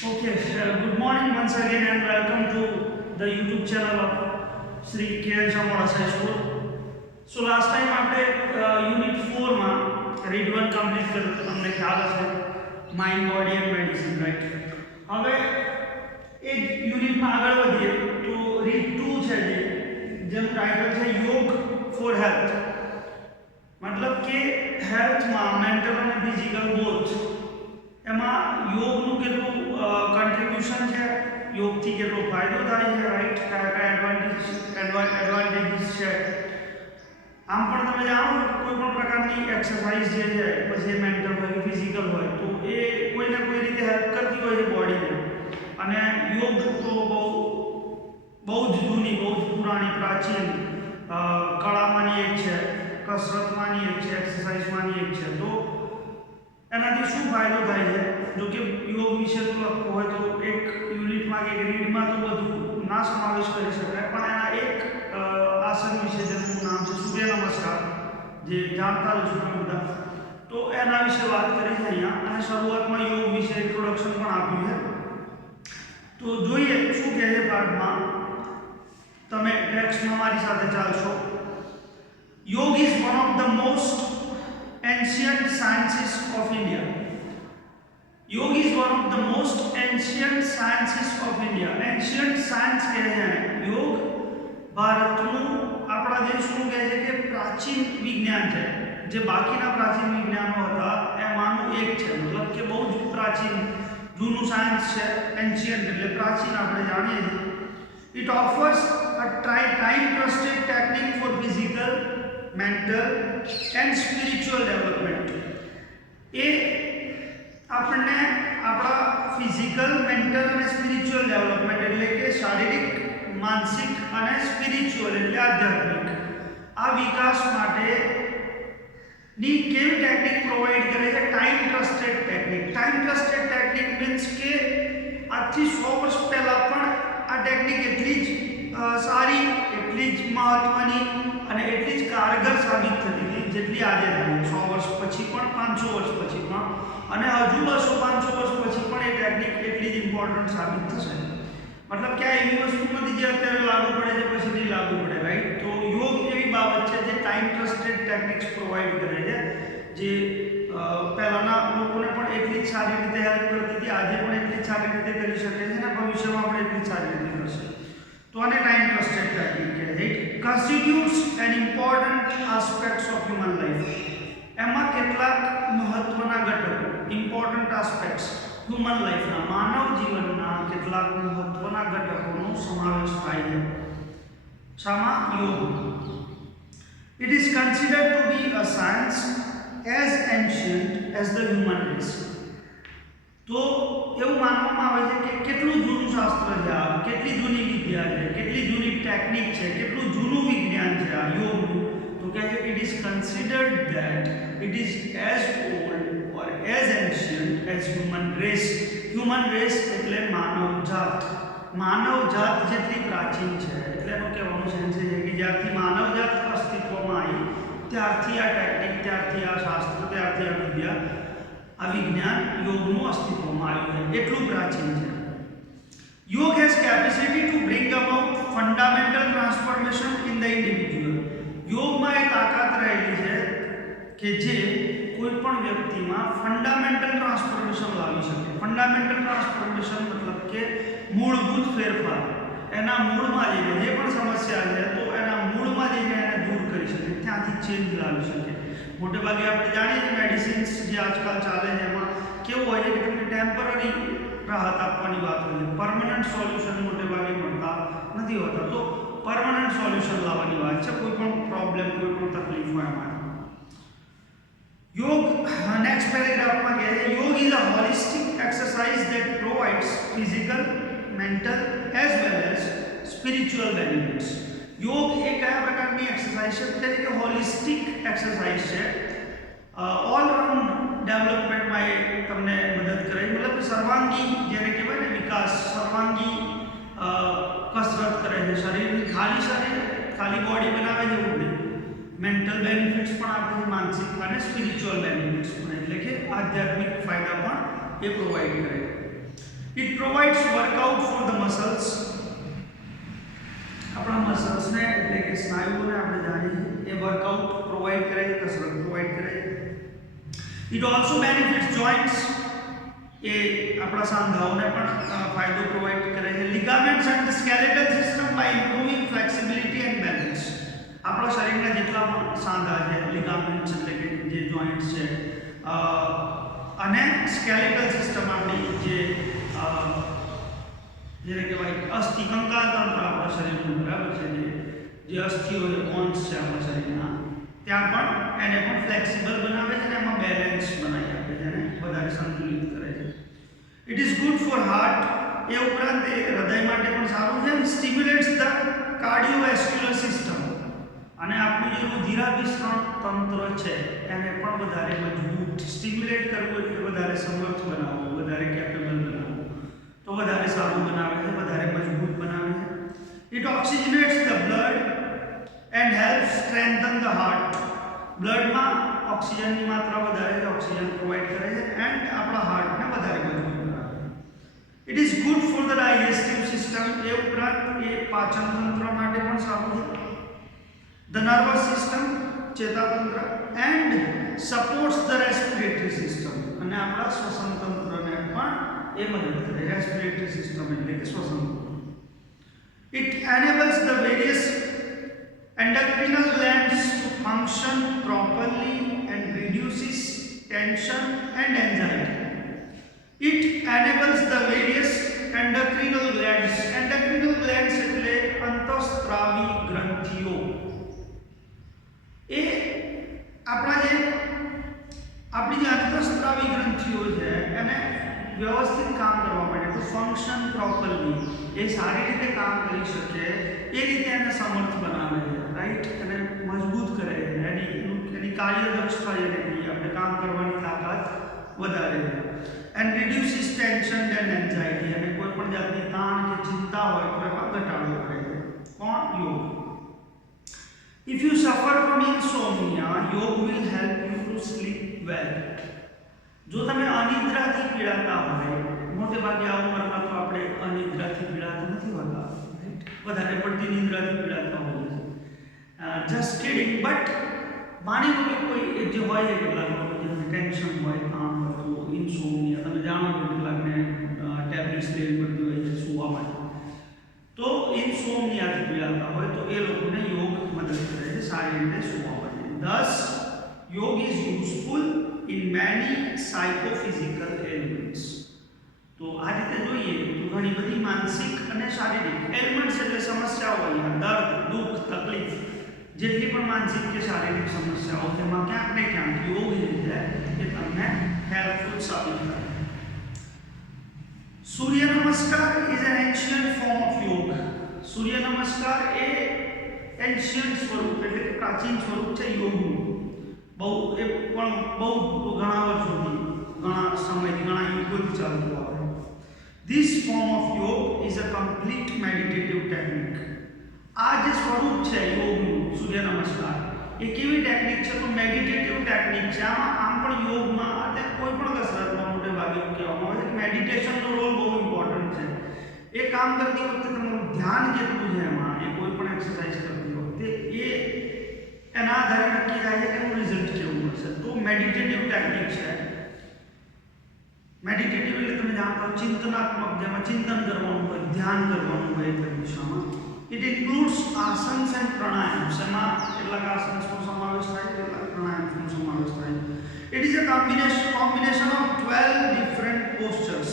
Okay, good morning once again and welcome to the YouTube channel of Sri K. Chamodas High School. So last time આપણે unit 4 માં read 1 complete કર્યું તો તમને ખ્યાલ હશે mind body and medicine right. હવે એ યુનિટમાં આગળ વધીએ તો રીડ 2 છે જેનું ટાઇટલ છે યોગ ફોર હેલ્થ. મતલબ કે હેલ્થમાં મેન્ટલ અને ફિઝિકલ બોથ એમાં યોગનું કેટલું કન્ટ્રીબ્યુશન છે, યોગથી કેટલો ફાયદો થાય છે રાઈટ, કયા કયા એડવાન્ટેજીસ છે. આમ પણ તમે જાણો કે કોઈ પણ પ્રકારની એક્સરસાઇઝ જે છે પછી મેન્ટલ હોય ફિઝિકલ હોય તો એ કોઈ ને કોઈ રીતે હેલ્પ કરતી હોય છે બોડીને. અને યોગ તો બહુ જ જૂની, બહુ જ પુરાણી, પ્રાચીન કળામાંની એક છે, કસરતમાંની એક છે, એક્સરસાઇઝમાંની એક છે. તો એનાથી શું ફાયદો થાય છે? જો કે યોગ વિશે તો લખવું હોય તો એક યુનિટમાં કે એક રીડમાં તો બધું ના સમાવેશ કરી શકાય, પણ એના એક આસન વિશે જેનું નામ છે સૂર્ય નમસ્કાર, જે જાણતા જ છો તમે બધા, તો એના વિશે વાત કરી છે અહીંયા. અને શરૂઆતમાં યોગ વિશે ઇન્ટ્રોડક્શન પણ આપ્યું છે. તો જોઈએ શું કહે છે પાઠમાં. તમે ટેક્સ્ટમાં મારી સાથે ચાલશો. યોગ is one of the most ancient sciences of India. Yoga is one of the most ancient sciences of India. Ancient science કહે છે યોગ ભારતનું, આપણા દેશનું કહે છે કે પ્રાચીન વિજ્ઞાન છે. જે બાકીના પ્રાચીન વિજ્ઞાનો હતા એમાંનું એક છે. મતલબ કે બહુ જ પ્રાચીન જૂનું સાયન્સ છે. એન્શિયન્ટ એટલે પ્રાચીન આપણે જાણીએ છીએ. It offers a time-tested technique for physical, mental and spiritual development. એ આપણને આપણા ફિઝિકલ, મેન્ટલ અને સ્પિરિચ્યુઅલ ડેવલપમેન્ટ એટલે કે શારીરિક, માનસિક અને સ્પિરિચ્યુઅલ એટલે આધ્યાત્મિક આ વિકાસ માટેની કેવી ટેકનિક પ્રોવાઈડ કરે છે? Time trusted technique. Time trusted technique means કે આજથી 100 વર્ષ પહેલાં પણ આ ટેકનિક એટલી જ સારી, એટલી જ મહત્વની અને એટલી જ કારગર સાબિત થતી હતી જેટલી આજે થાય. 100 વર્ષ પછી પણ, 500 વર્ષ પછી પણ, અને હજુ 200-500 વર્ષ પછી પણ એ ટેકનિક એટલી જ ઇમ્પોર્ટન્ટ સાબિત થશે. મતલબ કે આ એવી વસ્તુ નથી જે અત્યારે લાગુ પડે છે પછી નહીં લાગુ પડે રાઈટ. તો યોગ એવી બાબત છે જે ટાઈમ ટ્રસ્ટેડ ટેકનિક્સ પ્રોવાઈડ કરે છે, જે પહેલાંના લોકોને પણ એટલી જ સારી રીતે હેલ્પ કરતી હતી, આજે પણ એટલી જ સારી રીતે કરી શકે છે અને ભવિષ્યમાં પણ એટલી જ સારી રીતે કરશે. તો આને ટાઈમ ટ્રસ્ટેડ ટેકનિક કહે છે. It constitutes an important aspects of human life. એમાં કેટલાક મહત્વના ઘટકો, ઇમ્પોર્ટન્ટ આસ્પેક્ટ્સ હ્યુમન લાઈફના, માનવ જીવનના કેટલાક મહત્વના ઘટકોનો સમાવેશ થાય છે. શામાં? યોગ. It is considered to be a science as ancient as the human race. તો એવું માનવામાં આવે છે કે કેટલું જૂનું શાસ્ત્ર છે આ, કેટલી જૂની વિદ્યા છે, કેટલી જૂની ટેકનિક છે, કેટલું જૂનું વિજ્ઞાન છે આ યોગનું. તો કહે છે કે it is considered that it is as old or as ancient as human race. Human race એટલે માનવ જાત. માનવ જાત જેટલી પ્રાચીન છે. એટલે એનું કહેવાનું સેન્સ છે કે જ્યારથી માનવ જાત અસ્તિત્વમાં આવી ત્યારથી આ ટેકનિક, ત્યારથી આ શાસ્ત્ર, ત્યારથી આ વિદ્યા, આ વિજ્ઞાન, યોગનું અસ્તિત્વમાં આવ્યું છે. એટલું પ્રાચીન છે. યોગ has capacity to bring about fundamental transformation in the individual. યોગમાં એ તાકાત રહેલી છે કે જે કોઈ પણ વ્યક્તિમાં ફંડામેન્ટલ ટ્રાન્સફોર્મેશન લાવી શકે. ફંડામેન્ટલ ટ્રાન્સફોર્મેશન મતલબ કે મૂળભૂત ફેરફાર. એના મૂળમાં જઈને જે પણ સમસ્યા છે તો એના મૂળમાં જઈને એને દૂર કરી શકે, ત્યાંથી ચેન્જ લાવી શકે. મોટે ભાગે આપણે જાણીએ છીએ મેડિસિન્સ જે આજકાલ ચાલે છે એમાં કેવું હોય છે કે તમને ટેમ્પરરી રાહત આપવાની વાત હોય છે, પરમનન્ટ સોલ્યુશન મોટે ભાગે મળતા નથી હોતા. તો પરમનન્ટ સોલ્યુશન લાવવાની વાત છે કોઈ પણ પ્રોબ્લેમ, કોઈ પણ તકલીફ હોય એમાં. યોગ, નેક્સ્ટ પેરેગ્રાફમાં કહે છે યોગ is a holistic exercise that provides physical, mental as well as spiritual benefits. યોગ એ કયા પ્રકારની એક્સરસાઇઝ છે? એટલે કે હોલિસ્ટિક એક્સરસાઇઝ છે. ઓલરાઉન્ડ ડેવલપમેન્ટમાં એ તમને મદદ કરે. મતલબ સર્વાંગી, જેને કહેવાય ને વિકાસ, સર્વાંગી કસરત કરે છે શરીરની. ખાલી શરીર, ખાલી બોડી બનાવે છે એવું નહીં. મેન્ટલ બેનિફિટ્સ પણ આપે છે, માનસિક અને સ્પિરિચ્યુઅલ બેનિફિટ્સ પણ, એટલે કે આધ્યાત્મિક ફાયદા પણ એ પ્રોવાઈડ કરે. It provides workout for the muscles. આપણા મસલ્સને એટલે કે સ્નાયુઓને આપણે જાણીએ એ વર્કઆઉટ પ્રોવાઈડ કરે, કસરત પ્રોવાઈડ કરે. It also benefits joints. એ આપણા સાંધાઓને પણ ફાયદો પ્રોવાઈડ કરે છે. Ligaments and the skeletal system by improving flexibility and balance. આપણા શરીરના જેટલા પણ સાંધા છે, ligaments એટલે કે જે જોઈન્ટ્સ છે, અને સ્કેલેટલ સિસ્ટમ આપણી જેને કહેવાય અસ્થિ કંકાલ તંત્ર આપણા શરીરનું, બરાબર છે, જે અસ્થિઓ બોન્સ છે આપણા શરીરના, ત્યાં પણ એને પણ ફ્લેક્સિબલ બનાવે છે અને એમાં બેલેન્સ બનાવી આપે છે અને વધારે સંતુલિત કરે છે. It is good for heart. એ ઉપરાંત એ હૃદય માટે પણ સારું છે. Stimulates the cardiovascular system. અને આપણું જે રુધિરાભિસરણ તંત્ર છે એને પણ વધારે મજબૂત, સ્ટિમ્યુલેટ કરવું એટલે વધારે સમર્થ બનાવવું, વધારે કેપેબલ બનાવવું, તો વધારે સારું બનાવે છે, વધારે મજબૂત બનાવે છે. It oxygenates the blood and help strengthen the heart. બ્લડમાં ઓક્સિજનની માત્રા વધારે છે, ઓક્સિજન પ્રોવાઈડ કરે છે એન્ડ આપણા હાર્ટને વધારે મજબૂત બનાવે છે. It is good for the digestive system. એ ઉપરાંત એ પાચન તંત્ર માટે પણ સારું છે. The nervous system, ચેતાતંત્ર, and supports the respiratory system. અને આપણા શ્વસન તંત્રને પણ એ મદદ કરે. રેસ્પિરેટરી સિસ્ટમ એટલે કે શ્વસન તંત્ર. It enables the various endocrinal glands to function properly and reduces tension and anxiety. It enables the various endocrinal glands. Endocrinal glands એટલે અંતઃસ્ત્રાવી ગ્રંથિઓ. એ આપણી જે અંતઃસ્ત્રાવી ગ્રંથિઓ છે એને વ્યવસ્થિત કામ કરવા માટે, ટુ ફંક્શન પ્રોપરલી, એ સારી રીતે કામ કરી શકે એ રીતે એને સમર્થ બનાવે છે, રાઈટ, અને મજબૂત કરે છે. એની કાર્યદક્ષતા જેને કહીએ આપણે, કામ કરવાની તાકાત વધારે છે. And રિડ્યુસિસ tension and anxiety. અને કોઈ પણ જાતની તાણ કે ચિંતા હોય તો એમાં ઘટાડો કરે છે. કોણ? યોગ. If you suffer from insomnia, yoga will help you to sleep well. જો તમે અનિદ્રાથી પીડાતા હોય, મોટે ભાગે આ ઉંમરમાં તો આપણે અનિદ્રાથી પીડાતા નથી હોતા, વધારે પડતી નિદ્રાથી પીડાતા હોઈએ છીએ. Just kidding. બટ માની લો કે કોઈ જે હોય છે કેટલાક લોકો જેને ટેન્શન હોય, કામ હોય, તો ઇન્સોમનિયા, તમે જાણો છો કેટલાકને ટેબ્લેટ્સ લેવી પડતી હોય છે સુવા માટે, તો ઇન્સોમનિયાથી પીડાતા હોય તો એ લોકોને યોગ મદદ કરે છે સારી રીતે સુવા માટે. Thus, yoga is useful in many psychophysical ailments. તો આ રીતે જોઈએ તો ઘણી બધી માનસિક અને શારીરિક એલિમેન્ટ્સ એટલે સમસ્યાઓ હોય, દર્દ, દુઃખ, તકલીફ, જેટલી પણ માનસિક કે શારીરિક સમસ્યાઓ તેમાં ક્યાંક ને ક્યાંક યોગ જે છે એ તમને હેલ્પફુલ સાબિત કરે. સૂર્ય નમસ્કાર is an ancient form of યોગ. સૂર્ય નમસ્કાર એ એન્શિયન્ટ સ્વરૂપ એટલે કે પ્રાચીન સ્વરૂપ છે યોગનું. બહુ ઘણા વર્ષોથી, ઘણા સમયથી, ઘણા યુગોથી ચાલતું આવે. This form of yoga is a complete meditative technique. આ જે સ્વરૂપ છે યોગનું, સૂર્ય નમસ્કાર, એ કેવી ટેકનિક છે? તો મેડિટેટિવ ટેકનિક છે. આમ પણ યોગમાં એટલે કોઈ પણ કસરતમાં મોટે ભાગે એવું કહેવામાં આવે છે કે મેડિટેશનનો રોલ બહુ ઇમ્પોર્ટન્ટ છે. એ કામ કરતી વખતે તમારું ધ્યાન જેટલું છે એમાં, એ કોઈ પણ એક્સરસાઇઝ કરતી વખતે એ એના આધારે નક્કી થાય છે કે એનું રિઝલ્ટ કેવું મળશે. તો મેડિટેટિવ ટેકનિક છે. મેડિટેટિવ એટલે તમે જાણતા ચિંતનાત્મક, જેમાં ચિંતન કરવાનું હોય, ધ્યાન કરવાનું હોય એક દિશામાં. It includes asanas and pranayamas. એમાં કેટલાક આસન્સનો સમાવેશ થાય, કેટલાક પ્રાણાયામ્સનો સમાવેશ થાય. It is a combination of 12 different postures.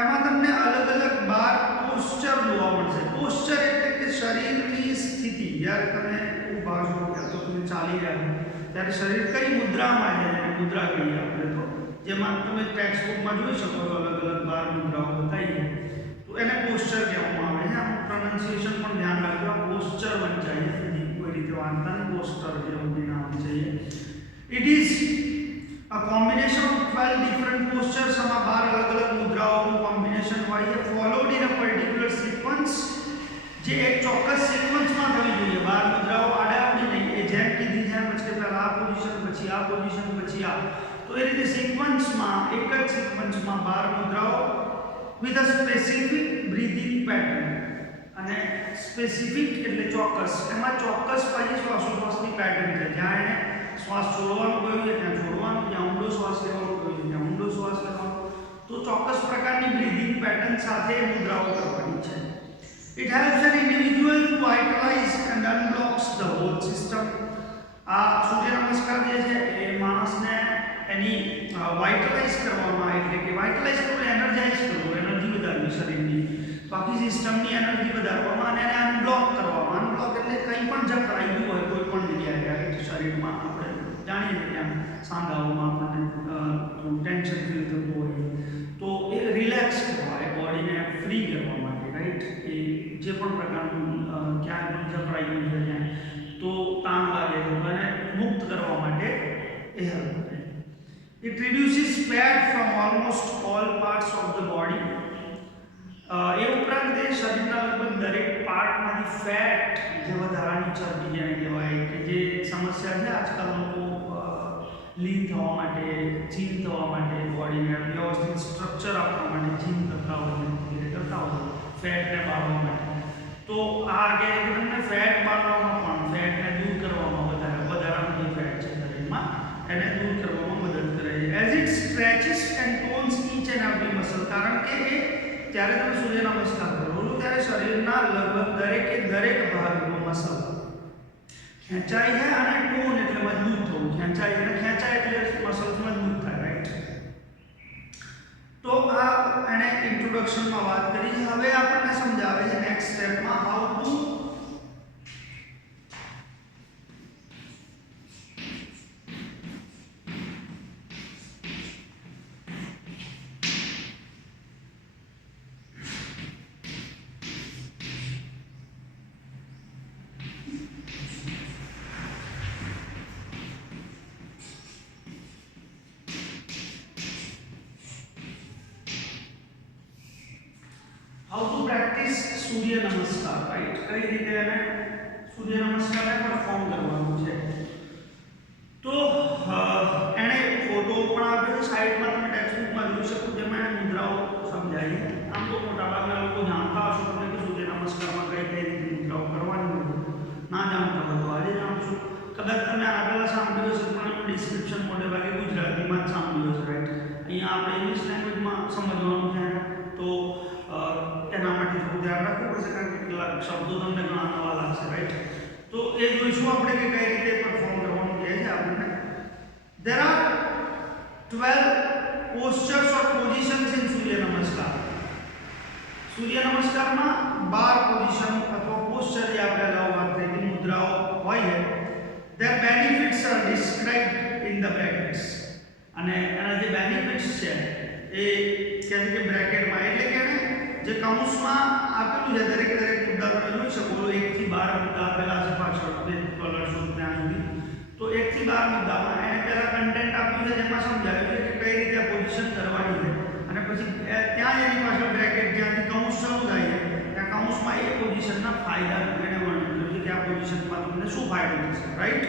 એમાં તમને અલગ અલગ 12 પોસ્ચર જોવા મળશે. પોસ્ચર એટલે કે શરીરની સ્થિતિ. જ્યારે તમે ઊભા છો કે તો તમે ચાલી રહ્યા છો ત્યારે શરીર કઈ મુદ્રામાં છે, એને મુદ્રા કહીએ આપણે. તો જેમાં તમે ટેક્સ્ટ બુકમાં જોઈ શકો છો અલગ અલગ 12 મુદ્રાઓ બતાવીએ, તો એને પોસ્ચર કહેવામાં આવે છે. આનું પ્રોનાઉન્સિએશન પણ ધ્યાન રાખજો. આ પોસ્ચર વંચાઈએ, કોઈ રીતે વાંચતા નહીં, પોસ્ટર જેવું નામ છે. It is a combination of 12 different postures. આમાં 12 અલગ અલગ મુદ્રાઓનું કોમ્બિનેશન હોય છે, followed in a particular sequence. જે એક ચોક્કસ સિક્વન્સમાં થવી જોઈએ. 12 મુદ્રાઓ આડાઅવળી નહીં, એ જેમ કીધી જેમ, પછી પહેલા આ પોઝિશન, પછી આ પોઝિશન, પછી આ, તો એ રીતે સિક્વન્સમાં, એક જ સિક્વન્સમાં 12 મુદ્રાઓ with a specific breathing pattern. અને સ્પેસિફિક એટલે ચોક્કસ, એમાં ચોક્કસ પછી શ્વાસોશ્વાસની પેટર્ન છે. જ્યાં એને શ્વાસ છોડવાનું કહ્યું છે ત્યાં છોડવાનું, જ્યાં ઊંડો શ્વાસ લેવાનું કહ્યું છે ત્યાં ઊંડો શ્વાસ લેવાનો. તો ચોક્કસ પ્રકારની બ્રીથિંગ પેટર્ન સાથે મુદ્રાઓ કરવાની છે. It helps an individual to vitalize and unblocks the whole system. આ સૂર્ય નમસ્કાર જે છે એ માણસને એની વાઇટલાઇઝ કરવામાં, એટલે કે વાઇટલાઇઝ કરવું, એનર્જાઇઝ કરવું, એનર્જી વધારવી શરીરની, બાકી સિસ્ટમની એનર્જી વધારવામાં અને એને અનબ્લોક કરવામાં. અનબ્લોક એટલે કંઈ પણ જકડાઈ ગયું હોય કોઈ પણ જગ્યાએ શરીરમાં, આપણે જાણીએ છીએ ત્યાં સાંધાઓમાં આપણને ટેન્શન ફીલ થતું હોય તો એ રિલેક્સ કહેવાય, બોડીને ફ્રી કરવા માટે, રાઈટ. એ જે પણ પ્રકારનું ક્યાંય પણ જકડાઈ ગયું છે ત્યાં તો તાણ લાગે તો એને મુક્ત કરવા માટે એ હેલ્પ કરે. It reduces fat from almost all parts of the body. એ ઉપરાંત એ શરીરના લગભગ દરેક પાર્ટમાંથી ફેટ, જે વધારાની ચરબી જેને કહેવાય, કે જે સમસ્યા છે આજકાલ લોકો લીન થવા માટે, જીમ થવા માટે, બોડીને વ્યવસ્થિત સ્ટ્રક્ચર આપવા માટે જીમ કરતા હોય, ફેટને બાળવા માટે. તો આ કે તમને ફેટ બાળવામાં પણ, ફેટને દૂર કરવામાં, વધારાનું જે ફેટ છે શરીરમાં એને દૂર કરવામાં મદદ કરે છે. As it stretches and tones each and every muscle. કારણ કે એ જ્યારે તમે સૂર્ય નમસ્કાર કરો છો ત્યારે શરીરના લગભગ દરેક ભાગનો મસલ ખેંચાય છે અને ટોન એટલે મજબૂત થવું. ખેંચાય એટલે મસલ્સ મજબૂત થાય, રાઈટ. તો આ એને ઇન્ટ્રોડક્શનમાં વાત કરી છે. હવે આપણને સમજાવે છે નેક્સ્ટ સ્ટેપમાં હાઉ ટુ પ્રેક્ટિસ સૂર્ય નમસ્કાર, રાઈટ. કઈ રીતે એને સૂર્ય નમસ્કારને પરફોર્મ કરવાનું છે. તો એને ફોટો પણ આપ્યો છે સાઈડમાં, તમે ટેક્સ્ટબુકમાં જોઈ શકો, જેમાં એને મુદ્રાઓ સમજાવી. આમ તો મોટાભાગના લોકો જાણતા હશો તમને કે સૂર્ય નમસ્કારમાં કઈ રીતે મુદ્રાઓ કરવાની હોય. ના જાણતા હોય તો આજે જાણશું. કદાચ તમે આના પહેલાં સાંભળ્યું હશે પણ એનું ડિસ્ક્રિપ્શન મોટે ભાગે ગુજરાતીમાં જ સાંભળ્યું હશે, રાઈટ. અહીંયા આપણે ઇંગ્લિશ લેંગ્વેજમાં સમજવાનું છે તો એના માટે થોડું ધ્યાન રાખવું પડશે, કારણ કે કેટલાક શબ્દો તમને ઘણા નવા લાગશે, રાઈટ. તો એ જોઈશું આપણે કે કઈ રીતે પરફોર્મ કરવાનું કહે છે આપણને. There are 12 postures or positions in સૂર્ય નમસ્કાર. સૂર્ય નમસ્કારમાં 12 પોઝિશન અથવા પોસ્ચર જે આપણે અગાઉ વાત કરી મુદ્રાઓ હોય છે. Their benefits are described in the brackets. અને એના જે બેનિફિટ્સ છે એ કહે છે કે બ્રેકેટમાં, એટલે કે જે કૌંસમાં આપેલું છે દરેક મુદ્દા તમે જોઈ શકો છો. 1 થી 12 મુદ્દા આપેલા છે પાછળ, તે કલર શોધ ત્યાં સુધી. તો 1 થી 12 મુદ્દામાં એને પહેલા કન્ટેન્ટ આપ્યું છે જેમાં સમજાવ્યું છે કે કઈ રીતે પોઝિશન કરવાની છે, અને પછી ત્યાં એની પાછળ બ્રેકેટ જ્યાંથી કૌંસ શરૂ થાય છે ત્યાં કૌંસમાં એ પોઝિશનના ફાયદા એને વર્ણન કર્યું છે કે આ પોઝિશનમાં તમને શું ફાયદો થશે, રાઈટ.